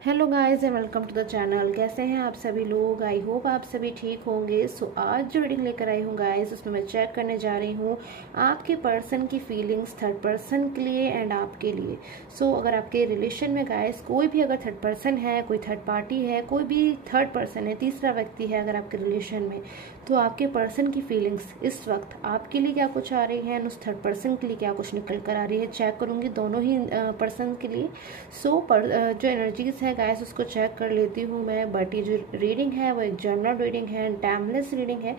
Hello guys and welcome to the channel. कैसे हैं आप सभी लोग? आई होप आप सभी ठीक होंगे। आज जो रीडिंग लेकर आई हूँ गाइस, उसमें मैं चेक करने जा रही हूँ आपके पर्सन की फीलिंग्स थर्ड पर्सन के लिए एंड आपके लिए। अगर आपके रिलेशन में गाइस कोई भी अगर थर्ड पर्सन है, कोई थर्ड पार्टी है, कोई भी थर्ड पर्सन है, तीसरा व्यक्ति है अगर आपके रिलेशन में, तो आपके पर्सन की फीलिंग्स इस वक्त आपके लिए क्या कुछ आ रही है, उस थर्ड पर्सन के लिए क्या कुछ निकल कर आ रही है। चेक करूंगी दोनों ही पर्सन के लिए। जो एनर्जीज है गाइस उसको चेक कर लेती हूँ मैं। बट ये जो रीडिंग है वो एक जनरल रीडिंग है एंड टाइमलेस रीडिंग है।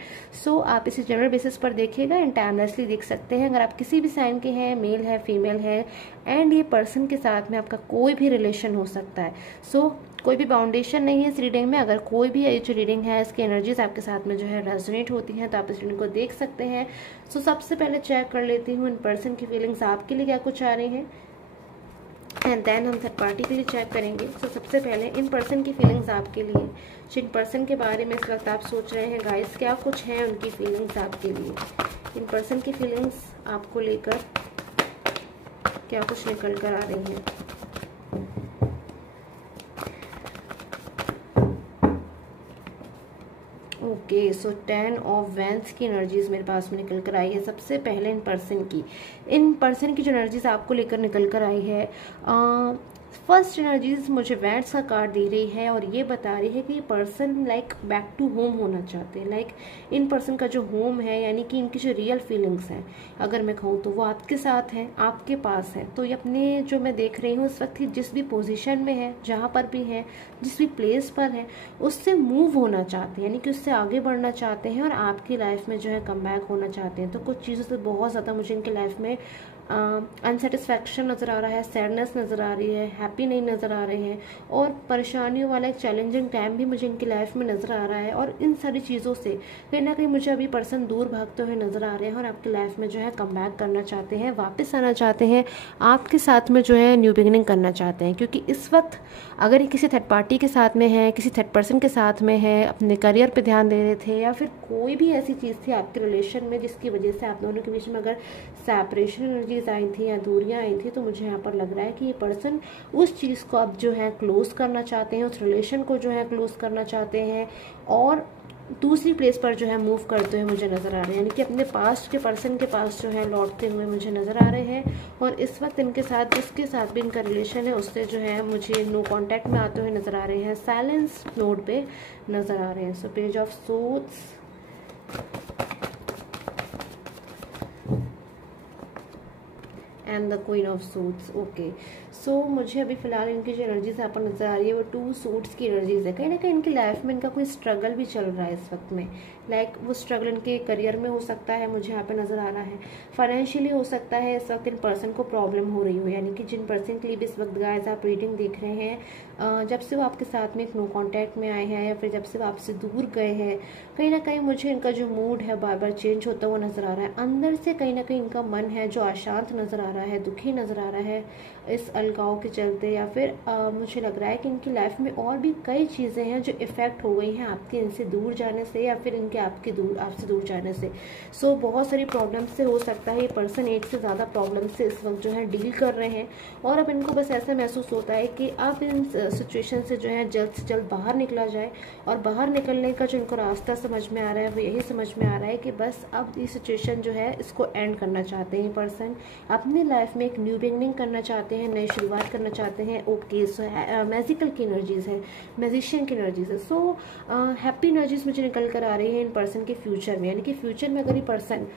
आप इसे जनरल बेसिस पर देखिएगा एंड टाइमलेसली देख सकते हैं। अगर आप किसी भी साइन के हैं, मेल है, फीमेल है, एंड ये पर्सन के साथ में आपका कोई भी रिलेशन हो सकता है। कोई भी बाउंडेशन नहीं है इस रीडिंग में। अगर कोई भी जो रीडिंग है इसकी एनर्जीज आपके साथ में जो है रेजोनेट होती हैं तो आप इस रीडिंग को देख सकते हैं। सबसे पहले चेक कर लेती हूँ इन पर्सन की फीलिंग्स आपके लिए क्या कुछ आ रही हैं एंड देन हम थर्ड पार्टी के लिए चेक करेंगे। सबसे पहले इन पर्सन की फीलिंग्स आपके लिए, जिन पर्सन के बारे में इस वक्त आप सोच रहे हैं गाइस, क्या कुछ है उनकी फीलिंग्स आपके लिए। इन पर्सन की फीलिंग्स आपको लेकर क्या कुछ निकल कर आ रही हैं। ओके, 10 ऑफ वैंस की एनर्जीज मेरे पास में निकल कर आई है। सबसे पहले इन पर्सन की जो एनर्जीज आपको लेकर निकल कर आई है, फर्स्ट एनर्जीज मुझे वैंस का कार्ड दे रही है और ये बता रही है कि ये person like back to home होना चाहते हैं। लाइक इन पर्सन का जो होम है, यानी कि इनकी जो रियल फीलिंग्स हैं, अगर मैं कहूँ तो वो आपके साथ हैं, आपके पास है। तो ये अपने जो मैं देख रही हूँ इस वक्त जिस भी पोजीशन में है, जहाँ पर भी है, जिस भी प्लेस पर है, उससे मूव होना चाहते हैं, यानी कि उससे आगे बढ़ना चाहते हैं और आपकी लाइफ में जो है कम बैक होना चाहते हैं। तो कुछ चीज़ों से बहुत ज़्यादा मुझे इनकी लाइफ में अनसेटिस्फैक्शन नज़र आ रहा है, सैडनेस नज़र आ रही है, हैप्पी नहीं नज़र आ रहे हैं, और परेशानियों वाला एक चैलेंजिंग टाइम भी मुझे इनकी लाइफ में नज़र आ रहा है। और इन सारी चीज़ों से कहीं ना कहीं मुझे अभी पर्सन दूर भागते हुए नज़र आ रहे हैं और आपकी लाइफ में जो है कम बैक करना चाहते हैं, वापस आना चाहते हैं, आपके साथ में जो है न्यू बिगिनिंग करना चाहते हैं। क्योंकि इस वक्त अगर ये किसी थर्ड पार्टी के साथ में है, किसी थर्ड पर्सन के साथ में है, अपने करियर पे ध्यान दे रहे थे, या फिर कोई भी ऐसी चीज़ थी आपके रिलेशन में जिसकी वजह से आप दोनों के बीच में अगर सेपरेशन एनर्जीज आई थी या दूरियां आई थी, तो मुझे यहाँ पर लग रहा है कि ये पर्सन उस चीज़ को अब जो है क्लोज करना चाहते हैं, उस रिलेशन को जो है क्लोज करना चाहते हैं और दूसरी प्लेस पर जो है मूव करते हुए मुझे नज़र आ रहे हैं। यानी कि अपने पास्ट के पर्सन के पास जो है लौटते हुए मुझे नज़र आ रहे हैं। और इस वक्त इनके साथ, जिसके साथ भी इनका रिलेशन है, उससे जो है मुझे नो कांटेक्ट में आते हुए नज़र आ रहे हैं, साइलेंस मोड पे नज़र आ रहे हैं। Page of swords and the queen of suits. Okay, मुझे अभी फिलहाल इनकी जो एनर्जीज यहाँ पर नजर आ रही है वो 2 सूट्स की एनर्जीज है। कहीं ना कहीं इनकी लाइफ में इनका कोई स्ट्रगल भी चल रहा है इस वक्त में। लाइक वो स्ट्रगल इनके करियर में हो सकता है, मुझे यहाँ पे नजर आ रहा है, फाइनेंशियली हो सकता है। इस वक्त इन पर्सन को प्रॉब्लम हो रही हो, यानी कि जिन पर्सन के लिए भी इस वक्त गाइस आप रीडिंग देख रहे हैं, जब से वो आपके साथ में एक नो कॉन्टैक्ट में आए हैं या फिर जब से वो आपसे दूर गए हैं, कहीं ना कहीं मुझे इनका जो मूड है बार बार चेंज होता हुआ नजर आ रहा है। अंदर से कहीं ना कहीं इनका मन है जो अशांत नजर आ रहा है, दुखी नजर आ रहा है इस अलगाव के चलते, या फिर मुझे लग रहा है कि इनकी लाइफ में और भी कई चीज़ें हैं जो इफेक्ट हो गई हैं आपके इनसे दूर जाने से या फिर इनके आपसे दूर जाने से। बहुत सारी प्रॉब्लम से हो सकता है ये पर्सन एक से ज़्यादा प्रॉब्लम से इस वक्त जो है डील कर रहे हैं और अब इनको बस ऐसा महसूस होता है कि अब इन सिचुएशन से जो है जल्द से जल्द बाहर निकला जाए। और बाहर निकलने का जो इनको रास्ता समझ में आ रहा है वो यही समझ में आ रहा है कि बस अब ये सिचुएशन जो है इसको एंड करना चाहते हैं। ये पर्सन अपनी लाइफ में एक न्यू बिगिनिंग करना चाहते हैं, नई शुरुआत करना चाहते हैं। ओके, मैजिकल की एनर्जीज है, मैजिशियन की एनर्जीज है। हैप्पी एनर्जीज मुझे निकल कर आ रही है इन पर्सन के फ्यूचर में। यानी कि फ्यूचर में अगर ये पर्सन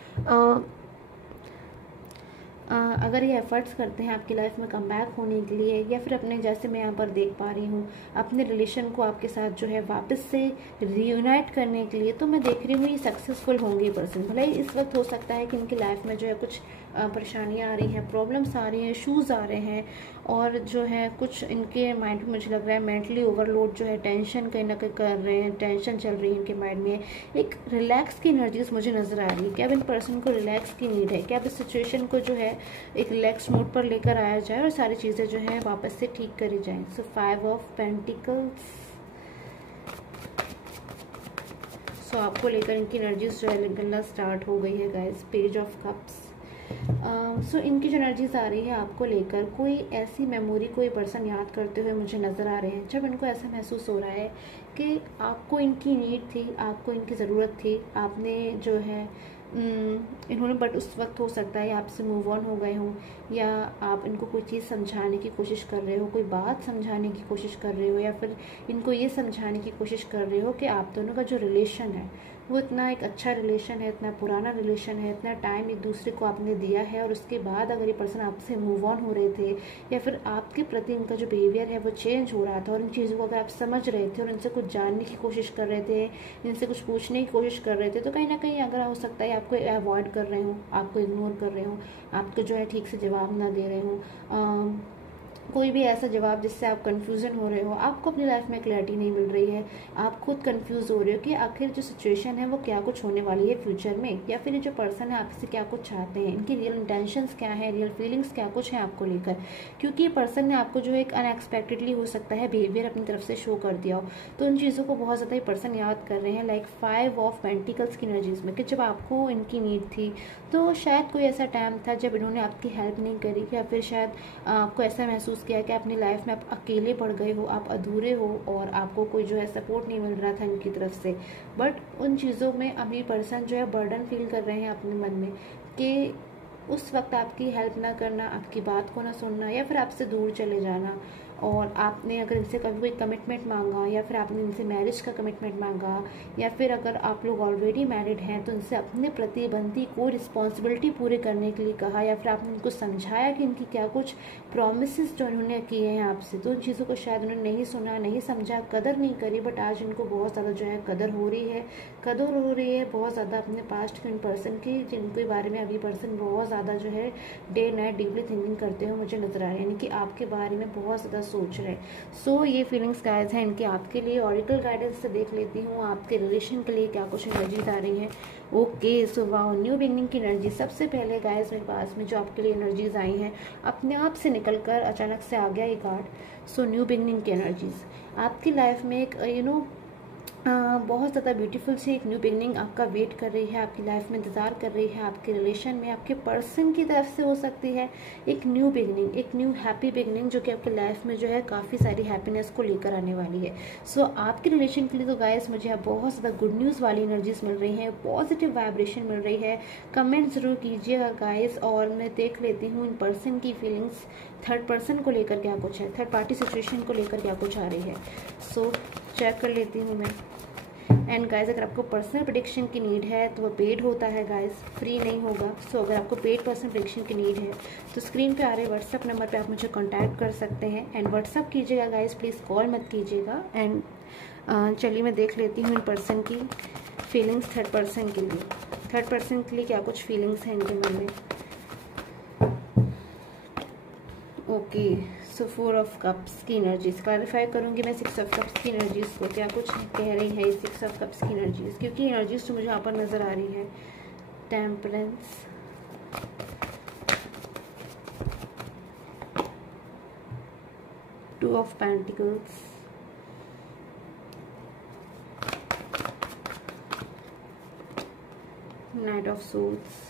अगर ये एफर्ट्स करते हैं आपकी लाइफ में कम बैक होने के लिए, या फिर अपने, जैसे मैं यहाँ पर देख पा रही हूँ, अपने रिलेशन को आपके साथ जो है वापस से रीयूनाइट करने के लिए, तो मैं देख रही हूँ ये सक्सेसफुल होंगे पर्सन। भले ही इस वक्त हो सकता है कि इनकी लाइफ में जो है कुछ परेशानियाँ आ रही हैं, प्रॉब्लम्स आ रही हैं, इशूज़ आ रहे हैं, और जो है कुछ इनके माइंड में मुझे लग रहा है मेंटली ओवरलोड जो है, टेंशन कहीं ना कहीं कर रहे हैं, टेंशन चल रही है इनके माइंड में। एक रिलैक्स की एनर्जीज मुझे नजर आ रही है। क्या अब इन पर्सन को रिलैक्स की नीड है? क्या अब इस सिचुएशन को जो है एक रिलैक्स मोड पर लेकर आया जाए और सारी चीज़ें जो है वापस से ठीक करी जाएं? 5 ऑफ पेंटिकल्स। आपको लेकर इनकी एनर्जीज जो है निकलना स्टार्ट हो गई है guys. Page of cups. So इनकी जो एनर्जीज आ रही है आपको लेकर, कोई ऐसी मेमोरी कोई पर्सन याद करते हुए मुझे नज़र आ रहे हैं, जब इनको ऐसा महसूस हो रहा है कि आपको इनकी नीड थी, आपको इनकी ज़रूरत थी, आपने जो है इन्होंने बट उस वक्त हो सकता है आपसे मूव ऑन हो गए हों, या आप इनको कोई चीज़ समझाने की कोशिश कर रहे हो, कोई बात समझाने की कोशिश कर रहे हो, या फिर इनको ये समझाने की कोशिश कर रहे हो कि आप दोनों का जो रिलेशन है वो इतना एक अच्छा रिलेशन है, इतना पुराना रिलेशन है, इतना टाइम एक दूसरे को आपने दिया है, और उसके बाद अगर ये पर्सन आपसे मूव ऑन हो रहे थे, या फिर आपके प्रति इनका जो बिहेवियर है वो चेंज हो रहा था, और इन चीज़ों को अगर आप समझ रहे थे और इनसे कुछ जानने की कोशिश कर रहे थे, इनसे कुछ पूछने की कोशिश कर रहे थे, तो कहीं ना कहीं अगर हो सकता है आपको अवॉइड कर रहे हो, आपको इग्नोर कर रहे हो, आपको जो है ठीक से जवाब ना दे रहे हो, कोई भी ऐसा जवाब जिससे आप कंफ्यूजन हो रहे हो, आपको अपनी लाइफ में क्लैरिटी नहीं मिल रही है, आप खुद कंफ्यूज हो रहे हो कि आखिर जो सिचुएशन है वो क्या कुछ होने वाली है फ्यूचर में, या फिर ये जो पर्सन है आपसे क्या कुछ चाहते हैं, इनकी रियल इंटेंशंस क्या है, रियल फीलिंग्स क्या कुछ है आपको लेकर। क्योंकि ये पर्सन ने आपको जो एक अनएक्सपेक्टेडली हो सकता है बिहेवियर अपनी तरफ से शो कर दिया हो, तो उन चीज़ों को बहुत ज़्यादा ये पर्सन याद कर रहे हैं। लाइक 5 ऑफ पेंटिकल्स की एनर्जीज में, कि जब आपको इनकी नीड थी तो शायद कोई ऐसा टाइम था जब इन्होंने आपकी हेल्प नहीं करी, या फिर शायद आपको ऐसा महसूस किया कि अपनी लाइफ में आप अकेले पड़ गए हो, आप अधूरे हो, और आपको कोई जो है सपोर्ट नहीं मिल रहा था इनकी तरफ से। बट उन चीज़ों में अभी पर्सन जो है बर्डन फील कर रहे हैं अपने मन में, कि उस वक्त आपकी हेल्प ना करना, आपकी बात को ना सुनना, या फिर आपसे दूर चले जाना, और आपने अगर इनसे कभी कोई कमिटमेंट मांगा, या फिर आपने इनसे मैरिज का कमिटमेंट मांगा, या फिर अगर आप लोग ऑलरेडी मैरिड हैं तो इनसे अपने प्रतिबंधी को रिस्पॉन्सिबिलिटी पूरे करने के लिए कहा, या फिर आपने इनको समझाया कि इनकी क्या कुछ प्रॉमिसेस जो इन्होंने किए हैं आपसे, तो उन चीज़ों को शायद उन्होंने नहीं सुना, नहीं समझा, कदर नहीं करी। बट आज इनको बहुत ज़्यादा जो है कदर हो रही है बहुत ज़्यादा अपने पास्ट के इन पर्सन की, जिनके बारे में अभी पर्सन बहुत ज़्यादा जो है डे नाइट डीपली थिंकिंग करते हुए मुझे नजर आ रहे हैं, यानी कि आपके बारे में बहुत ज़्यादा सोच रहे हैं। सो ये फीलिंग्स गाइस हैं इनके आपके लिए। ऑरिकल गाइडेंस से देख लेती हूँ आपके रिलेशन के लिए क्या कुछ एनर्जीज आ रही हैं। Okay, so wow, new beginning की एनर्जी। सबसे पहले गाइस मेरे पास में जो आपके लिए एनर्जीज आई हैं, अपने आप से निकलकर अचानक से आ गया ये कार्ड। सो न्यू बिगनिंग की एनर्जीज आपकी लाइफ में एक बहुत ज़्यादा ब्यूटीफुल सी एक न्यू बिगनिंग आपका वेट कर रही है, आपकी लाइफ में इंतज़ार कर रही है। आपके रिलेशन में आपके पर्सन की तरफ से हो सकती है एक न्यू बिगनिंग, एक न्यू हैप्पी बिगनिंग, जो कि आपकी लाइफ में जो है काफ़ी सारी हैप्पीनेस को लेकर आने वाली है। सो आपके रिलेशन के लिए तो गाइस मुझे अब बहुत ज़्यादा गुड न्यूज़ वाली एनर्जीज मिल रही है, पॉजिटिव वाइब्रेशन मिल रही है। कमेंट ज़रूर कीजिएगा गाइस, और मैं देख लेती हूँ इन पर्सन की फीलिंग्स, थर्ड पर्सन को लेकर क्या कुछ है, थर्ड पार्टी सिचुएशन को लेकर क्या कुछ आ रही है। सो चेक कर लेती हूँ मैं। एंड गाइज अगर आपको पर्सनल प्रेडिक्शन की नीड है तो वो पेड होता है गाइज, फ्री नहीं होगा। सो अगर आपको पेड पर्सनल प्रेडिक्शन की नीड है तो स्क्रीन पे आ रहे व्हाट्सअप नंबर पे आप मुझे कांटेक्ट कर सकते हैं। एंड व्हाट्सअप कीजिएगा गाइज, प्लीज़ कॉल मत कीजिएगा। एंड चलिए मैं देख लेती हूँ इन पर्सन की फीलिंग्स थर्ड पर्सन के लिए। थर्ड पर्सन के लिए क्या कुछ फीलिंग्स हैं इनके मन में। ओके, सो 4 ऑफ कप्स की एनर्जीज क्लैरिफाई करूंगी मैं 6 ऑफ कप्स की एनर्जीज को, क्या कुछ कह रही है 6 ऑफ कप्स की एनर्जीज, क्योंकि एनर्जीज तो मुझे यहाँ पर नजर आ रही है। Temperance, 2 of pentacles, knight of swords,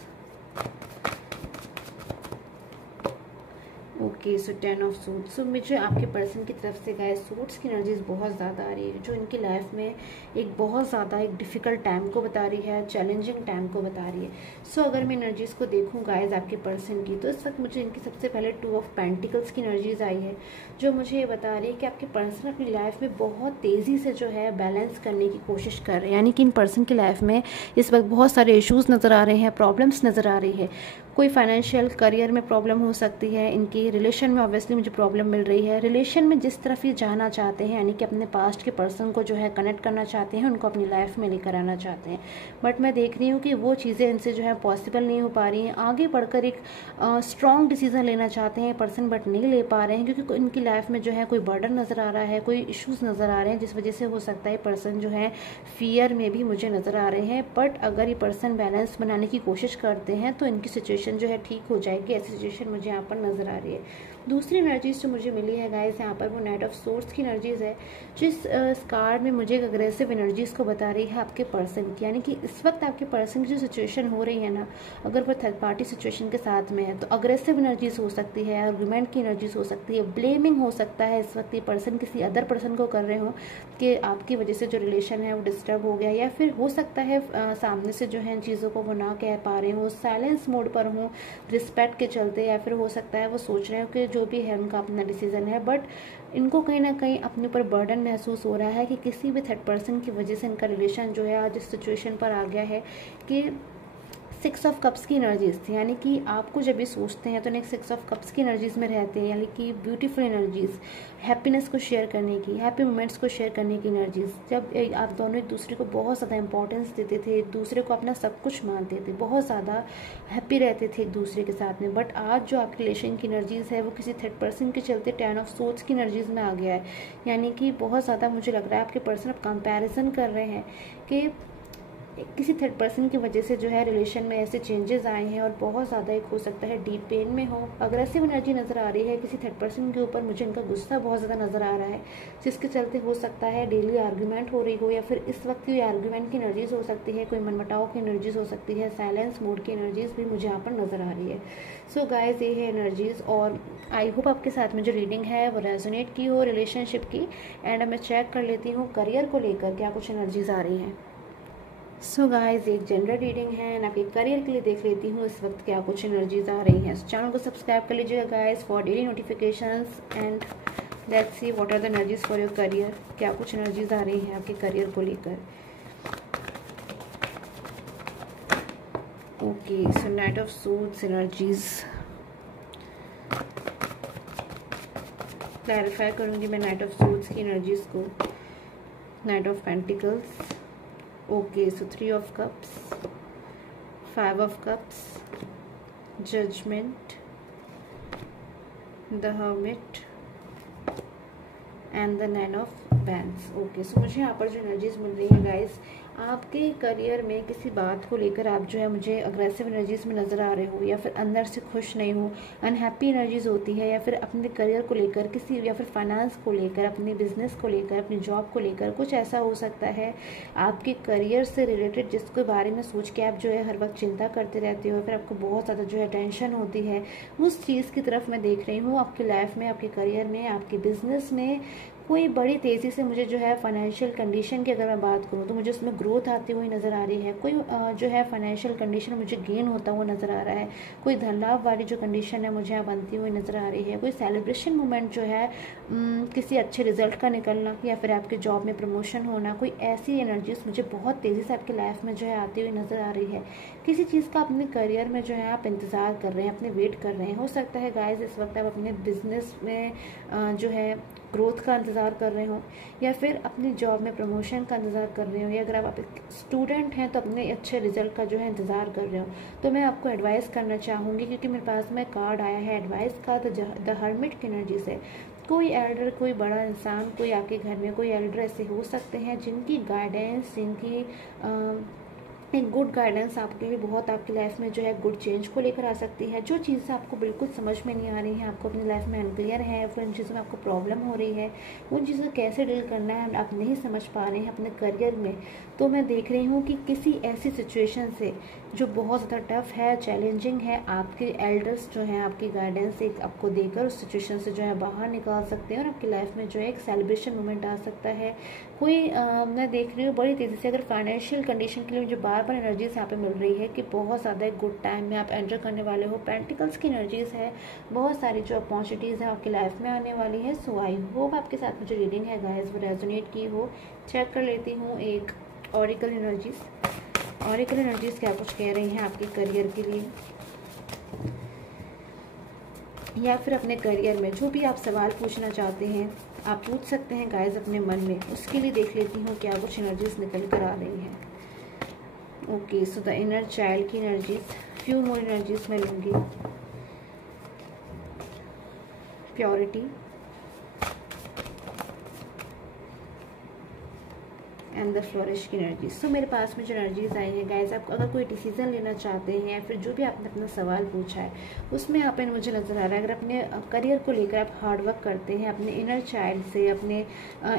okay, so 10 of suits. So मुझे आपके पर्सन की तरफ से गाइस सूट्स की एनर्जीज बहुत ज़्यादा आ रही है, जो इनकी लाइफ में एक बहुत ज़्यादा एक डिफ़िकल्ट टाइम को बता रही है, चैलेंजिंग टाइम को बता रही है। सो अगर मैं एनर्जीज़ को देखूँ गाइस आपके पर्सन की, तो इस वक्त मुझे इनकी सबसे पहले 2 ऑफ पेंटिकल्स की एनर्जीज आई है, जो मुझे ये बता रही है कि आपके पर्सन अपनी लाइफ में बहुत तेज़ी से जो है बैलेंस करने की कोशिश कर रहे हैं। यानी कि इन पर्सन की लाइफ में इस वक्त बहुत सारे इश्यूज़ नज़र आ रहे हैं, प्रॉब्लम्स नज़र आ रही है। कोई फाइनेंशियल करियर में प्रॉब्लम हो सकती है, इनकी रिलेशन में ऑब्वियसली मुझे प्रॉब्लम मिल रही है। रिलेशन में जिस तरफ ये जाना चाहते हैं, यानी कि अपने पास्ट के पर्सन को जो है कनेक्ट करना चाहते हैं, उनको अपनी लाइफ में लेकर आना चाहते हैं, बट मैं देख रही हूँ कि वो चीज़ें इनसे जो है पॉसिबल नहीं हो पा रही हैं। आगे बढ़कर एक स्ट्रॉन्ग डिसीजन लेना चाहते हैं पर्सन, बट नहीं ले पा रहे हैं, क्योंकि इनकी लाइफ में जो है कोई बर्डन नज़र आ रहा है, कोई इश्यूज़ नज़र आ रहे हैं, जिस वजह से हो सकता है पर्सन जो है फियर में भी मुझे नज़र आ रहे हैं। बट अगर ये पर्सन बैलेंस बनाने की कोशिश करते हैं तो इनकी सिचुएशन जो है ठीक हो जाएगी, ऐसी सिचुएशन मुझे यहाँ पर नज़र आ रही है। दूसरी एनर्जीज जो मुझे मिली है गाइस यहाँ पर वो नाइट ऑफ सोर्ड्स की एनर्जीज है, जिस कार्ड में मुझे एक अग्रेसिव एनर्जीज को बता रही है आपके पर्सन की। यानी कि इस वक्त आपके पर्सन की जो सिचुएशन हो रही है ना, अगर वो थर्ड पार्टी सिचुएशन के साथ में है तो अग्रेसिव एनर्जीज हो सकती है, आर्गुमेंट की एनर्जीज हो सकती है, ब्लेमिंग हो सकता है। इस वक्त ये पर्सन किसी अदर पर्सन को कर रहे हो कि आपकी वजह से जो रिलेशन है वो डिस्टर्ब हो गया, या फिर हो सकता है सामने से जो है चीज़ों को वो ना कह पा रहे हो, साइलेंस मोड पर हो रिस्पेक्ट के चलते, या फिर हो सकता है वो सोच रहे हो कि जो भी है उनका अपना डिसीजन है, बट इनको कहीं ना कहीं अपने ऊपर बर्डन महसूस हो रहा है कि किसी भी थर्ड पर्सन की वजह से इनका रिलेशन जो है आज इस सिचुएशन पर आ गया है कि 6 ऑफ कप्स की एनर्जीज थी। यानी कि आपको जब भी सोचते हैं तो नेक्स्ट 6 ऑफ कप्स की एनर्जीज में रहते हैं, यानी कि ब्यूटीफुल एनर्जीज, हैप्पीनेस को शेयर करने की, हैप्पी मोमेंट्स को शेयर करने की एनर्जीज। जब आप दोनों एक दूसरे को बहुत ज़्यादा इंपॉर्टेंस देते थे, एक दूसरे को अपना सब कुछ मानते थे, बहुत ज़्यादा हैप्पी रहते थे एक दूसरे के साथ में, बट आज जो आपके रिलेशन की एनर्जीज है वो किसी थर्ड पर्सन के चलते 10 ऑफ सोर्ड्स की एनर्जीज में आ गया है। यानी कि बहुत ज़्यादा मुझे लग रहा है आपके पर्सन अब कंपैरिजन कर रहे हैं कि किसी थर्ड पर्सन की वजह से जो है रिलेशन में ऐसे चेंजेस आए हैं, और बहुत ज़्यादा एक हो सकता है डीप पेन में हो, अग्रेसिव एनर्जी नज़र आ रही है किसी थर्ड पर्सन के ऊपर। मुझे इनका गुस्सा बहुत ज़्यादा नज़र आ रहा है, जिसके चलते हो सकता है डेली आर्ग्यूमेंट हो रही हो, या फिर इस वक्त की आर्ग्यूमेंट की एनर्जीज हो सकती है, कोई मनमुटाव की एनर्जीज हो सकती है, साइलेंस मोड की एनर्जीज भी मुझे यहाँ पर नज़र आ रही है। सो गाइज ये है एनर्जीज, और आई होप आपके साथ में जो रीडिंग है वो रेजोनेट की हो रिलेशनशिप की। एंड मैं चेक कर लेती हूँ करियर को लेकर क्या कुछ एनर्जीज आ रही हैं। सो गाइज एक जनरल रीडिंग है एंड आपके करियर के लिए देख लेती हूँ इस वक्त क्या कुछ एनर्जीज आ रही हैं। चैनल को सब्सक्राइब कर लीजिएगा guys for daily notifications, and let's see what are the energies for your career. क्या कुछ एनर्जीज आ रही हैं आपके करियर को लेकर। Okay, so knight of swords energies clarify करूँगी मैं नाइट ऑफ सोर्ड्स की एनर्जीज को। Knight of pentacles, okay, so 3 of cups, 5 of cups, judgment, the hermit and the 9 of wands. Okay, so मुझे यहाँ पर जो एनर्जीज मिल रही है गाइस, आपके करियर में किसी बात को लेकर आप जो है मुझे अग्रेसिव एनर्जीज में नज़र आ रहे हो, या फिर अंदर से खुश नहीं हो, अनहैप्पी एनर्जीज होती है, या फिर अपने करियर को लेकर किसी, या फिर फाइनेंस को लेकर, अपने बिजनेस को लेकर, अपनी जॉब को लेकर कुछ ऐसा हो सकता है आपके करियर से रिलेटेड जिसके बारे में सोच के आप जो है हर वक्त चिंता करते रहते हो, फिर आपको बहुत ज़्यादा जो है टेंशन होती है। उस चीज़ की तरफ मैं देख रही हूँ आपकी लाइफ में, आपके करियर में, आपके बिजनेस में कोई बड़ी तेज़ी से मुझे जो है फाइनेंशियल कंडीशन की अगर मैं बात करूँ तो मुझे उसमें ग्रोथ आती हुई नज़र आ रही है। कोई जो है फाइनेंशियल कंडीशन मुझे गेन होता हुआ नज़र आ रहा है। कोई धन लाभ वाली जो कंडीशन है मुझे यहाँ बनती हुई नज़र आ रही है। कोई सेलिब्रेशन मोमेंट जो है किसी अच्छे रिजल्ट का निकलना, या फिर आपके जॉब में प्रमोशन होना, कोई ऐसी एनर्जीज मुझे बहुत तेज़ी से आपकी लाइफ में जो है आती हुई नज़र आ रही है। किसी चीज़ का अपने करियर में जो है आप इंतज़ार कर रहे हैं, अपने वेट कर रहे हैं। हो सकता है गाइस इस वक्त आप अपने बिजनेस में जो है ग्रोथ का इंतज़ार कर रहे हो, या फिर अपनी जॉब में प्रमोशन का इंतज़ार कर रहे हो, या अगर आप स्टूडेंट हैं तो अपने अच्छे रिजल्ट का जो है इंतज़ार कर रहे हो। तो मैं आपको एडवाइस करना चाहूँगी, क्योंकि मेरे पास में कार्ड आया है एडवाइस का, द हर्मिट की एनर्जी से। कोई एल्डर, कोई बड़ा इंसान, कोई आपके घर में कोई एल्डर ऐसे हो सकते हैं जिनकी गाइडेंस, जिनकी एक गुड गाइडेंस आपके लिए बहुत आपकी लाइफ में जो है गुड चेंज को लेकर आ सकती है। जो चीज़ें आपको बिल्कुल समझ में नहीं आ रही हैं, आपको अपनी लाइफ में अनक्लियर है, फिर उन चीज़ों में आपको प्रॉब्लम हो रही है, उन चीज़ों को कैसे डील करना है आप नहीं समझ पा रहे हैं अपने करियर में, तो मैं देख रही हूँ कि किसी ऐसी सिचुएशन से जो बहुत ज़्यादा टफ है, चैलेंजिंग है, आपके एल्डर्स जो हैं आपकी गाइडेंस एक आपको देकर उस सिचुएशन से जो है बाहर निकाल सकते हैं, और आपकी लाइफ में जो है एक सेलिब्रेशन मोमेंट आ सकता है। कोई मैं देख रही हूँ बड़ी तेज़ी से, अगर फाइनेंशियल कंडीशन के लिए मुझे बार बार एनर्जीज यहाँ पे मिल रही है कि बहुत ज़्यादा एक गुड टाइम में आप एंटर करने वाले हो। पेंटिकल्स की एनर्जीज है, बहुत सारी जो अपॉर्चुनिटीज़ हैं आपकी लाइफ में आने वाली है। सो आई होप आपके साथ में जो रीडिंग है गाइस वो रेजोनेट की हो। चेक कर लेती हूँ एक ऑरिकल एनर्जीज। ऑरिकल एनर्जीज क्या कुछ कह रही हैं आपके करियर के लिए, या फिर अपने करियर में जो भी आप सवाल पूछना चाहते हैं आप पूछ सकते हैं गाइस अपने मन में। उसके लिए देख लेती हूँ क्या कुछ एनर्जीज निकल कर आ रही हैं। Okay, so the inner child की एनर्जीज, फ्यू मोर एनर्जीज मैं लूँगी। प्योरिटी एंड द फ्लोरिश की एनर्जी। सो मेरे पास में जो एनर्जीज आई है गाइस, आप अगर कोई डिसीजन लेना चाहते हैं या फिर जो भी आपने अपना सवाल पूछा है उसमें आप मुझे नज़र आ रहा है, अगर अपने करियर को लेकर आप हार्ड वर्क करते हैं, अपने इनर चाइल्ड से, अपने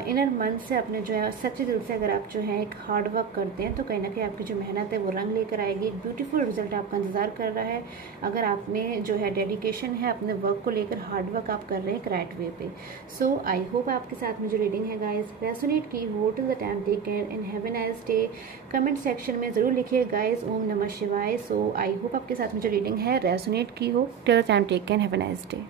इनर मन से, अपने जो है सच्चे दिल से अगर आप जो है एक हार्ड वर्क करते हैं तो कहीं ना कहीं आपकी जो मेहनत है वो रंग लेकर आएगी, एक ब्यूटीफुल रिजल्ट आपका इंतजार कर रहा है। अगर आप में जो है डेडिकेशन है, अपने वर्क को लेकर हार्ड वर्क आप कर रहे हैं एक राइट वे पे। सो आई होप आपके साथ में जो रीडिंग है गाइस रेसोनेट की हो। Till the time take care and have a nice day. Comment section में ज़रूर लिखिए गाइस ओम नमः शिवाय। सो आई होप आपके साथ में जो रीडिंग है रेसोनेट की हो। Till the time take care and have a nice day.